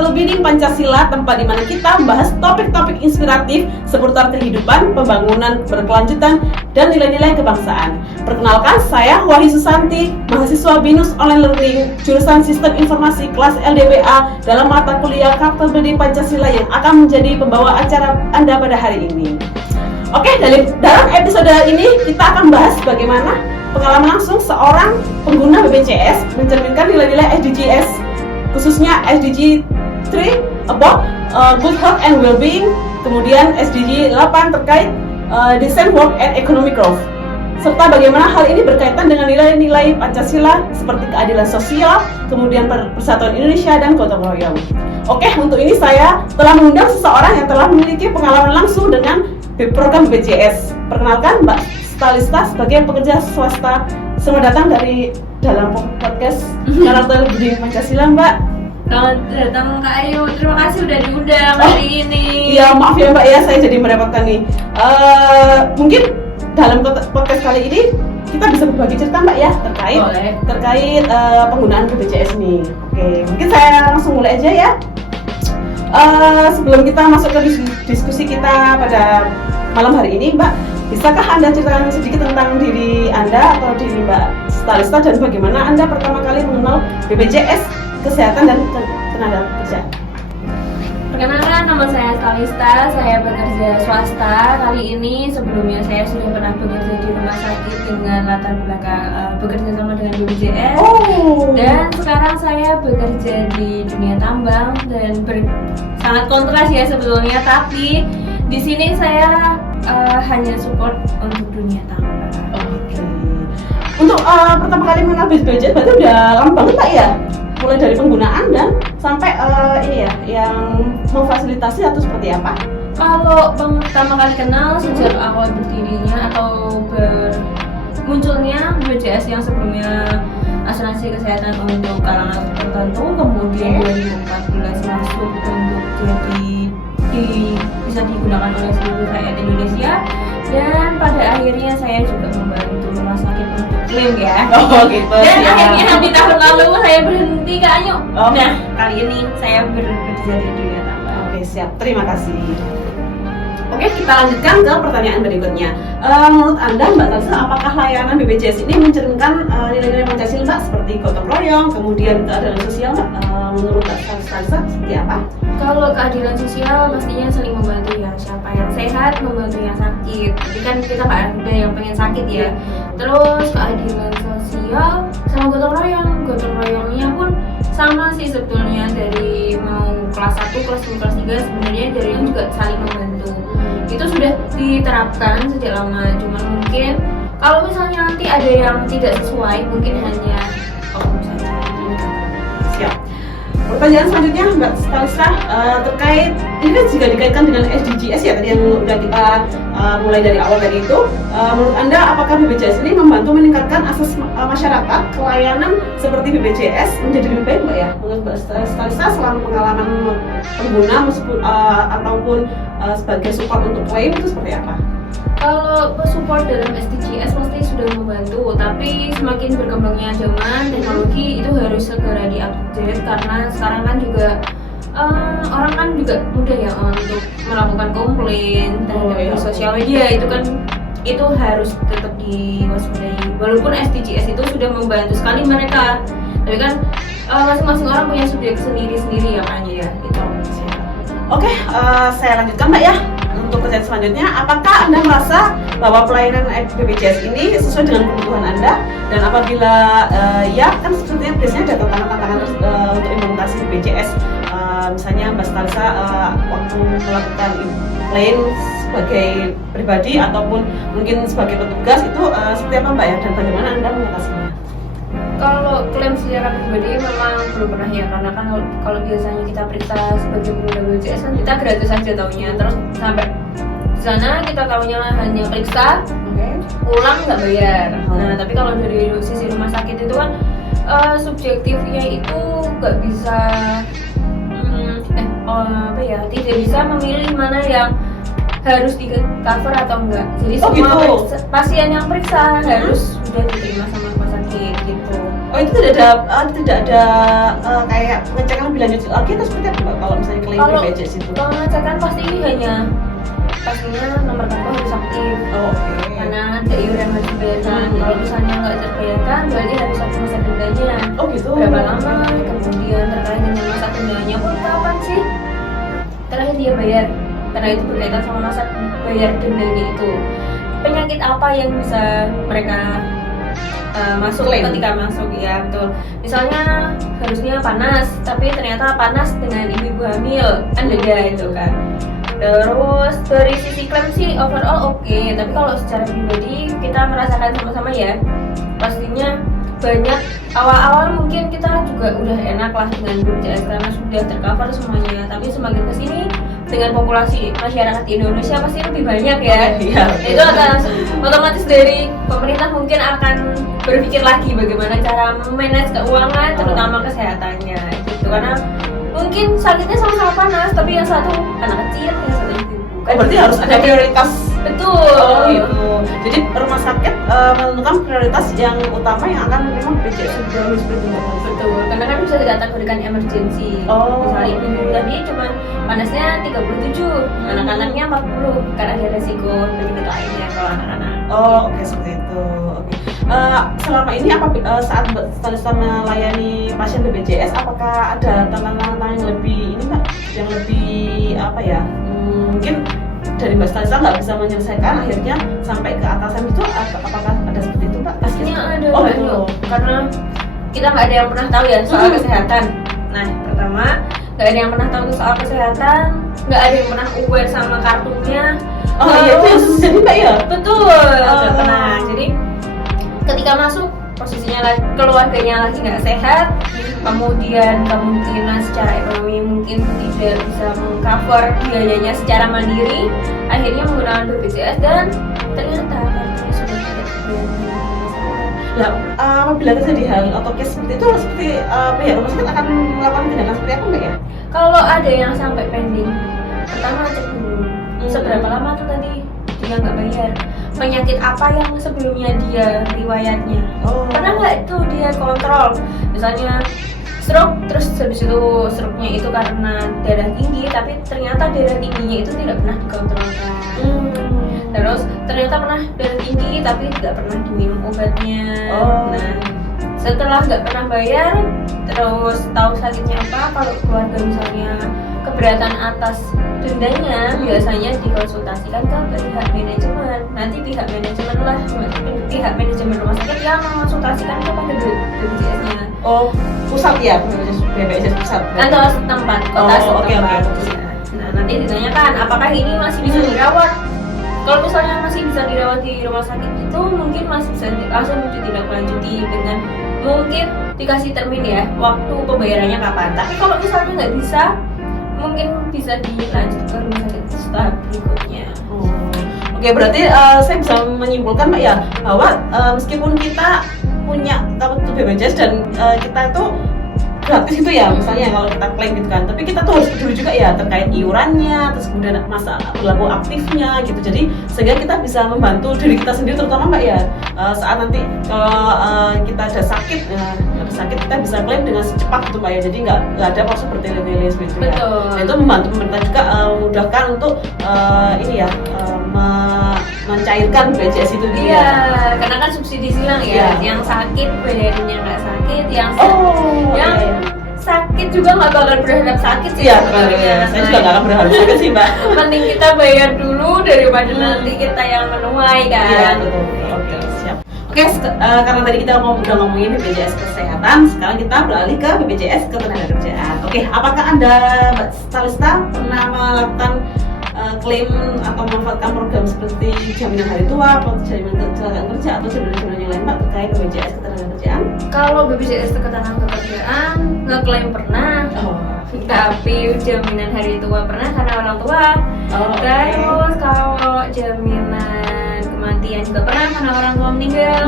Kartel Bini Pancasila, tempat di mana kita membahas topik-topik inspiratif seputar kehidupan, pembangunan berkelanjutan, dan nilai-nilai kebangsaan. Perkenalkan, saya Wahyu Susanti, mahasiswa BINUS Online Learning, jurusan Sistem Informasi kelas LDBA dalam mata kuliah Kartel Bini Pancasila yang akan menjadi pembawa acara Anda pada hari ini. Oke, dalam episode ini kita akan bahas bagaimana pengalaman langsung seorang pengguna BPJS mencerminkan nilai-nilai SDGs, khususnya SDG 3 about good health and well-being, kemudian SDG 8 terkait decent work and economic growth, serta bagaimana hal ini berkaitan dengan nilai-nilai Pancasila seperti keadilan sosial, kemudian persatuan Indonesia, dan gotong royong. Oke, untuk ini saya telah mengundang seseorang yang telah memiliki pengalaman langsung dengan program BPJS. Perkenalkan, Mbak Stalista sebagai pekerja swasta. Selamat datang dalam podcast Kartel Bini Pancasila, Mbak. Selamat datang Kak Ayu, terima kasih udah diundang hari ini. Iya, maaf ya Mbak ya, saya jadi merepotkan nih. Mungkin dalam podcast kali ini kita bisa berbagi cerita Mbak ya terkait penggunaan BPJS nih. Oke, mungkin saya langsung mulai aja ya. Sebelum kita masuk ke diskusi kita pada malam hari ini, Mbak, bisakah Anda ceritakan sedikit tentang diri Anda atau diri Mbak Stalista dan bagaimana Anda pertama kali mengenal BPJS, kesehatan, dan tenaga kerja? Perkenalkan, nama saya Stalista, saya bekerja swasta. Kali ini sebelumnya saya sudah pernah bekerja di rumah sakit dengan latar belakang bekerja sama dengan BPJS. Dan sekarang saya bekerja di dunia tambang dan sangat kontras ya sebetulnya, tapi di sini saya hanya support untuk dunia tambang. Oke. Untuk pertama kali mengenal BPJS berarti udah lama banget Pak ya? Mulai dari penggunaan dan sampai ini ya, yang memfasilitasi atau seperti apa? Kalau pertama kali kenal sejak awal berdirinya atau munculnya BPJS yang sebelumnya asuransi kesehatan untuk kalangan tertentu, kemudian 2014 masuk untuk bisa digunakan oleh seluruh rakyat Indonesia, dan pada akhirnya saya juga membantu rumah sakit untuk klaim ya. Oh gitu. Dan siap. akhirnya di tahun lalu saya berhenti Kak Anyu. Nah, kali ini saya bekerja di dunia tambang. Oke, siap. Terima kasih. Oke, kita lanjutkan ke pertanyaan berikutnya. Menurut Anda, Mbak Stalista, apakah layanan BPJS ini mencerminkan nilai-nilai Pancasila Mbak, seperti gotong royong, kemudian keadilan sosial Mbak? Menurut Mbak Stalista seperti apa? Kalau keadilan sosial pastinya saling membantu ya, siapa yang sehat membantu yang sakit. Tapi kan kita nggak ada yang pengen sakit ya. Terus keadilan sosial sama gotong royongnya pun sama sih sebetulnya, dari mau kelas 1, kelas 2, kelas 3 sebenarnya dari yang juga saling membantu. Itu sudah diterapkan sejak lama, cuman mungkin kalau misalnya nanti ada yang tidak sesuai mungkin hanya oknum saja. Siap. Pertanyaan selanjutnya Mbak Stalista terkait ini kan juga dikaitkan dengan SDGs ya, tadi yang udah kita mulai dari awal tadi itu. Menurut Anda apakah BPJS ini membantu meningkatkan akses masyarakat ke layanan seperti BPJS menjadi lebih baik Mbak ya? Menurut Mbak Stalista selama pengalaman pengguna ataupun sebagai support untuk klaim itu seperti apa? Kalau support dalam SDGs pasti sudah membantu, tapi semakin berkembangnya zaman teknologi itu harus segera diupdate, karena sekarang kan juga orang kan juga mudah ya untuk melakukan komplain terhadap sosial media. Itu harus tetap diwaspadai. Walaupun SDGs itu sudah membantu sekali mereka, tapi kan masing-masing orang punya subjek sendiri-sendiri ya kan ya. Gitu. Oke, saya lanjutkan Mbak ya. Untuk pertanyaan selanjutnya, apakah Anda merasa bahwa pelayanan BPJS ini sesuai dengan kebutuhan Anda? Dan apabila ya, kan sepertinya biasanya ada tantangan-tantangan untuk implementasi BPJS. Misalnya Mbak Stalista waktu melakukan klaim sebagai pribadi ataupun mungkin sebagai petugas itu seperti apa Mbak ya? Dan bagaimana Anda mengatasinya? Kalau klaim secara pribadi memang belum pernah ya, karena kan kalau biasanya kita periksa sebagai pengguna BPJS kan kita gratis saja taunya, terus sampai di sana kita taunya hanya periksa, pulang nggak bayar. Nah tapi kalau dari sisi rumah sakit itu kan subjektifnya itu nggak bisa tidak bisa memilih mana yang harus di cover atau enggak. Jadi semua pasien yang periksa harus sudah diterima sama rumah sakit gitu. Oh itu tidak ada kayak pengecekan lebih lanjut lagi atau seperti apa Mbak kalau misalnya klaim Kalau BPJS itu? pengecekan pasti hanya pastinya nomor kartu harus aktif. Oh, oke. Karena ada iuran harus dibayarkan. Kalau misalnya nggak terbayarkan, berarti harus ada masa dendanya. Oh gitu. Berapa lama? Kemudian terkait dengan masa dendanya pun kapan sih terakhir dia bayar? Karena itu berkaitan sama masa bayar dendanya itu. Penyakit apa yang bisa mereka masuk Klaim. ketika masuk, ya betul. Misalnya harusnya panas, tapi ternyata panas dengan ibu-ibu hamil, kan beda itu kan. Terus dari sisi klaim sih overall oke, tapi kalau secara pribadi kita merasakan sama-sama ya, pastinya banyak awal-awal mungkin kita juga udah enak lah dengan BPJS karena sudah tercover semuanya, tapi semakin kesini dengan populasi masyarakat di Indonesia pasti lebih banyak ya. Iya. Itu akan otomatis dari pemerintah mungkin akan berpikir lagi bagaimana cara memanage keuangan terutama kesehatannya gitu, karena mungkin sakitnya sama-sama panas tapi yang satu anak kecil yang satu ibu. Oh berarti harus ada prioritas. Betul. Oh gitu. Jadi rumah sakit menentukan prioritas yang utama yang akan memang BPJS sudah harus bertindak. Betul, karena kan bisa dikategorikan emergency. Oh. Misalnya ibu tadi cuma panasnya 37, anak-anaknya 40 karena ada resiko penyakit lainnya kalau anak-anak. Oh oke seperti itu. Oke. Selama ini apa saat Mbak Stalista melayani pasien BPJS apakah ada tantangan yang lebih ini Mbak yang lebih apa ya? Mungkin dari Mbak Stalista nggak bisa menyelesaikan akhirnya sampai ke atasan itu apakah ada seperti itu Mbak? Pastinya ada Oh, banyak, betul. karena kita nggak ada yang pernah tahu ya soal kesehatan. Nah, pertama nggak ada yang pernah tahu soal kesehatan, nggak ada yang pernah aware sama kartunya. Oh iya itu yang susah jadi Mbak ya? Betul, nggak pernah. Jadi ketika masuk posisinya keluarganya lagi nggak sehat, kemudian kemungkinan secara ekonomi mungkin tidak bisa mengcover biayanya secara mandiri, akhirnya menggunakan BPJS dan ternyata kartunya sudah tidak terbayar. Nah, apabila terjadi hal atau case seperti itu seperti pihak rumah sakit akan melakukan tindakan seperti apa Mbak ya? Kalau ada yang sampai pending, pertama cek dulu seberapa lama tuh tadi dia nggak bayar, penyakit apa yang sebelumnya dia riwayatnya, Oh. pernah nggak itu dia kontrol, misalnya stroke, terus habis itu stroke-nya itu karena darah tinggi, tapi ternyata darah tingginya itu tidak pernah dikontrolkan. Terus ternyata pernah darah tinggi tapi nggak pernah diminum obatnya. Oh. Nah, setelah nggak pernah bayar, terus tahu sakitnya apa, kalau keluarga misalnya keberatan atas dendanya, biasanya dikonsultasikan ke pihak manajemen. Nanti pihak manajemen lah, pihak manajemen rumah sakit yang mengonsultasikan kepada BPJS-nya. Oh pusat ya BPJS pusat. Atau setempat, kota Oh, oke, setempat. oke. Nah, nanti ditanyakan apakah ini masih bisa dirawat. Kalau misalnya masih bisa dirawat di rumah sakit itu mungkin masih bisa langsung ditindaklanjuti dengan mungkin dikasih termin ya waktu pembayarannya kapan. Tapi kalau misalnya nggak bisa, mungkin bisa dilanjut ke rumah sakit tahap berikutnya. Oke berarti saya bisa menyimpulkan Mbak ya bahwa meskipun kita punya kartu BPJS dan kita tuh gratis itu ya misalnya kalau kita klaim gitu kan, tapi kita tuh harus peduli juga ya terkait iurannya, terus kemudian masa berlaku aktifnya gitu, jadi sehingga kita bisa membantu diri kita sendiri terutama Mbak ya saat nanti kalau kita ada sakit kita bisa klaim dengan secepat gitu Mbak ya, jadi nggak ada proses bertele-tele seperti itu ya. Betul. Nah, itu membantu pemerintah juga memudahkan untuk ini ya mencairkan BPJS itu dia. Iya, karena kan subsidi silang ya. Iya. Yang sakit bayarinnya nggak sakit, yang Iya. sakit juga nggak bakal berharap sakit sih. Iya, sebenarnya. saya juga nggak akan berharap sakit sih Mbak. Mending kita bayar dulu daripada nanti kita yang menuai kan. Iya betul. Oke siap. Oke, karena tadi kita udah ngomongin BPJS kesehatan, sekarang kita beralih ke BPJS ketenagakerjaan. Oke, apakah Anda Mbak Stalista pernah melakukan klaim atau memanfaatkan program seperti jaminan hari tua, atau jaminan kecelakaan kerja atau jaminan yang lain Mbak terkait BPJS ketenagakerjaan? Kalau BPJS ketenagakerjaan ngeklaim pernah, tapi jaminan hari tua pernah karena orang tua. Terus kalau jaminan kematian juga pernah karena orang tua meninggal.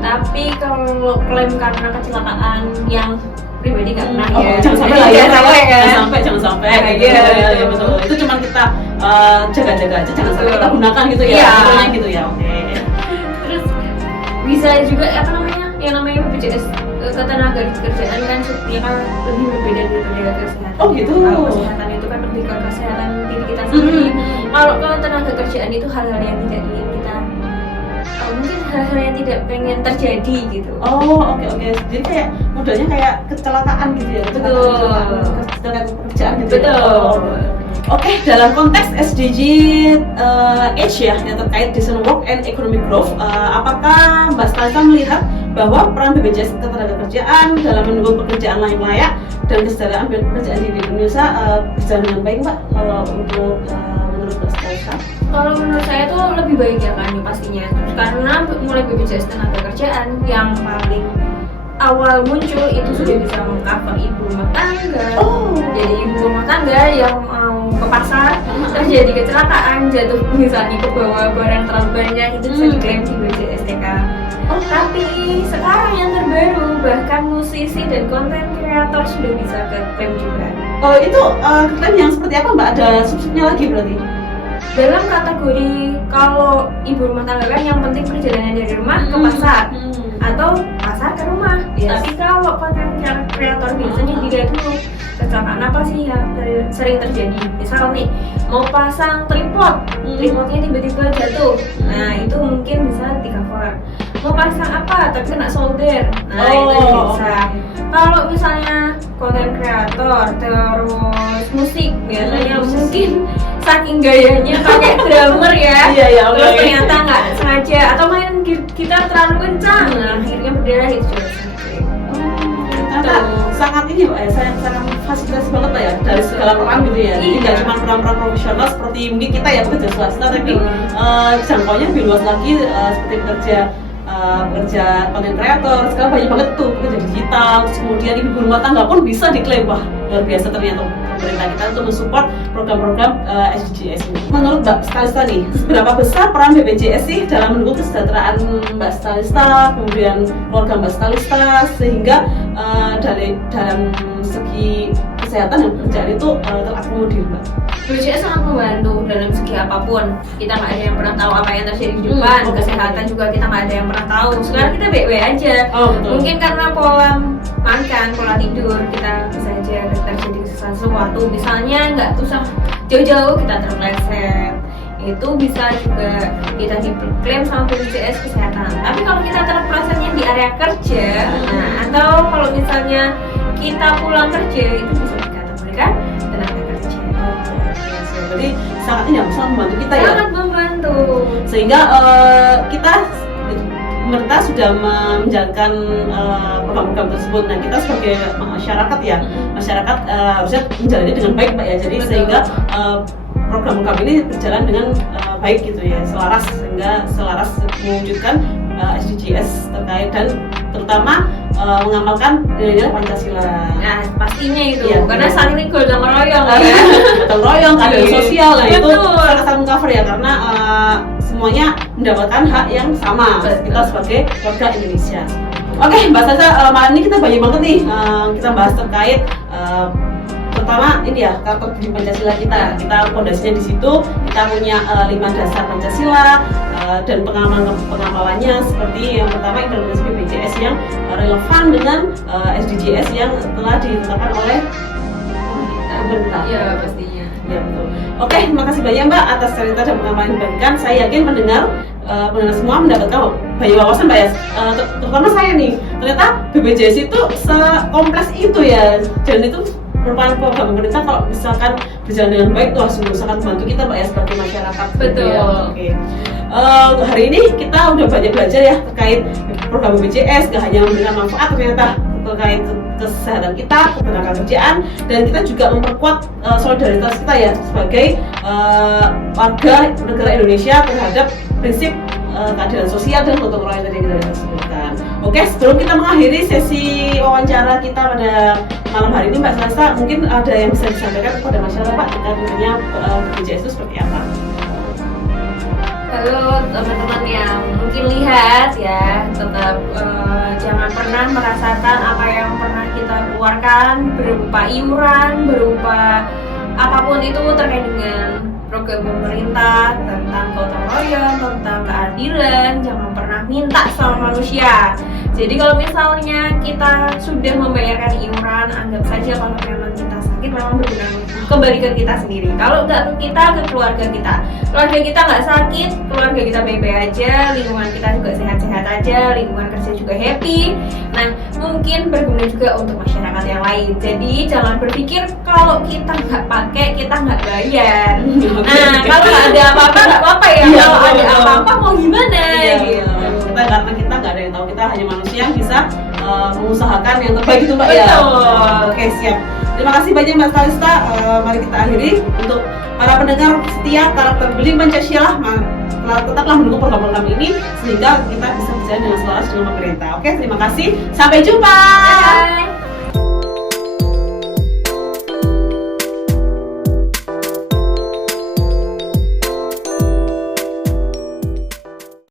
Tapi kalau klaim karena kecelakaan yang pribadi nggak pernah ya. Jangan sampai lah ya, jangan sampai. Iya, Betul. Itu cuma kita jaga-jaga aja, jangan sampai kita gunakan gitu ya. Iya. Betulnya gitu ya. Oke. Terus bisa juga apa namanya, yang namanya BPJS ketenaga kerjaan kan sebenarnya kan lebih berbeda daripada kesehatan. Oh gitu. Kalau kesehatan itu kan lebih ke kesehatan diri kita sendiri. Kalau ketenaga kerjaan itu hal-hal yang tidak ingin kita mungkin hal-hal yang tidak pengen terjadi gitu. Oh oke. Jadi kayak modelnya kayak kecelakaan gitu ya. Kecelakaan pekerjaan gitu. Betul. Ya? Oke, dalam konteks SDG H ya, yang terkait decent work and economic growth, apakah Mbak Stalisa melihat bahwa peran BPJS Ketenagakerjaan dalam mendukung pekerjaan layak layak dan kesetaraan pekerjaan di Indonesia berjalan dengan baik, Mbak? Kalau untuk menurut Mbak Stalisa? Kalau menurut saya tuh lebih baik ya kan pastinya, karena mulai BPJS Ketenagakerjaan yang paling awal muncul itu sudah bisa mengcover ibu rumah tangga. Jadi ibu rumah tangga yang mau ke pasar terjadi kecelakaan, jatuh misalnya ke bawah barang terlalu banyak, itu bisa diklaim di BPJS-TK. Tapi sekarang yang terbaru bahkan musisi dan konten kreator sudah bisa ke klaim juga. Oh itu klaim yang seperti apa, Mbak? Ada subsidinya lagi berarti? Dalam kategori kalau ibu rumah tangga kan yang penting perjalanan dari rumah ke pasar atau pasar ke rumah. Tapi kalau konten kreator biasanya dilihat dulu kecelakaan apa sih yang sering terjadi. Misal nih mau pasang tripod, tripodnya tiba-tiba jatuh, nah itu mungkin bisa di cover. Mau pasang apa tapi kena solder, nah itu bisa. Kalau misalnya konten kreator terus musik biasanya mungkin saking gayanya pakai drummer ya, terus ternyata nggak sengaja atau main gitar terlalu kencang, nah akhirnya berdarah itu juga sangat ini Pak ya, sangat fasilitas banget Pak ya dari segala peran gitu ya. Jadi nggak cuma peran-peran profesional seperti mungkin kita ya pekerja swasta, tapi jangkauannya lebih luas lagi seperti pekerja konten kreator. Sekarang banyak banget tuh pekerja digital, terus kemudian ibu rumah tangga pun bisa diklaim. Wah luar biasa ternyata pemerintah kita untuk mensupport program-program SDGs ini. Menurut Mbak Stalisa nih, seberapa besar peran BPJS sih dalam mendukung kesejahteraan Mbak Stalisa, kemudian keluarga Mbak Stalisa, sehingga dalam segi kesehatan dan pekerjaan itu terakomodir, Mbak? BPJS sangat membantu dalam segi apapun. Kita nggak ada yang pernah tahu apa yang terjadi di depan. Kesehatan juga kita nggak ada yang pernah tahu. Sekarang kita baik-baik aja. Mungkin karena pola makan, pola tidur kita bisa aja terjadi sesuatu. Misalnya nggak usah jauh-jauh kita terpleset. Itu bisa juga kita diklaim sama BPJS Kesehatan. Tapi kalau kita terplesetnya di area kerja, atau kalau misalnya kita pulang kerja, itu bisa dikategorikan tenaga kerja. Jadi sangat membantu kita ya. Sangat membantu. Sehingga kita pemerintah sudah menjalankan program-program tersebut. Nah kita sebagai masyarakat harusnya menjalani dengan baik Pak ya. Jadi sehingga program-program ini berjalan dengan baik gitu ya, selaras mewujudkan SDGs terkait dan terutama mengamalkan nilai-nilai Pancasila. Nah pastinya itu ya, karena saat ini gotong royong ya. Gotong royong, keadilan sosial, nah itu sangat mengcover ya, karena semuanya mendapatkan hak yang sama. Kita sebagai warga Indonesia. Oke, Mbak Sasa, malam ini kita banyak banget nih kita bahas terkait pertama ini ya kartu di Pancasila kita fondasinya di situ. Kita punya 5 dasar Pancasila dan pengamalannya seperti yang pertama implementasi BPJS yang relevan dengan SDGs yang telah ditetapkan oleh pemerintah. Iya pastinya. Ya betul. Oke, terima kasih banyak Mbak atas cerita dan pengamalan yang dibagikan. Saya yakin pendengar semua mendapatkan banyak wawasan Mbak ya. Terutama saya nih, ternyata BPJS itu sekompleks itu ya, dan itu merupakan program pemerintah. Kalau misalkan berjalan dengan baik tuh sungguh sangat membantu kita Mbak ya sebagai masyarakat. Betul. Ya. Oke. Hari ini kita udah banyak belajar ya terkait program BPJS, gak hanya memberikan manfaat ternyata terkait kesehatan kita, ketenagakerjaan, dan kita juga memperkuat solidaritas kita ya sebagai warga negara Indonesia terhadap prinsip keadilan sosial dan gotong royong tadi yang kita sebutkan. Oke, sebelum kita mengakhiri sesi wawancara kita pada malam hari ini, Mbak Sasa, mungkin ada yang bisa disampaikan kepada masyarakat Pak terkait tentunya BPJS itu seperti apa? Halo teman-teman yang mungkin lihat ya, tetap jangan pernah merasakan apa yang pernah kita keluarkan berupa iuran, berupa apapun itu terkait dengan program pemerintah tentang gotong royong, tentang keadilan. Jangan pernah minta sama manusia. Jadi kalau misalnya kita sudah membayarkan iuran, anggap saja kalau memang kita sakit memang berguna kembali ke kita sendiri. Kalau nggak ke kita, ke keluarga kita. Keluarga kita nggak sakit, keluarga kita baik-baik aja, lingkungan kita juga sehat-sehat aja, lingkungan kerja juga happy. Nah, mungkin berguna juga untuk masyarakat yang lain. Jadi jangan berpikir kalau kita nggak pakai, kita nggak bayar. Nah, kalau nggak ada apa-apa nggak apa-apa ya. Iya, Kalau ada betul. apa-apa mau gimana? Iya, Gitu. kita karena kita nggak ada yang tahu, kita hanya manusia yang bisa mengusahakan yang terbaik itu Mbak ya. Betul. Oke, siap. Terima kasih banyak Mbak Kalista. Mari kita akhiri. Untuk para pendengar setia karakter Beling Pancasila, tetaplah mendukung program-program ini sehingga kita bisa berjalan dengan selaras dengan pemerintah. Oke, terima kasih. Sampai jumpa. Bye.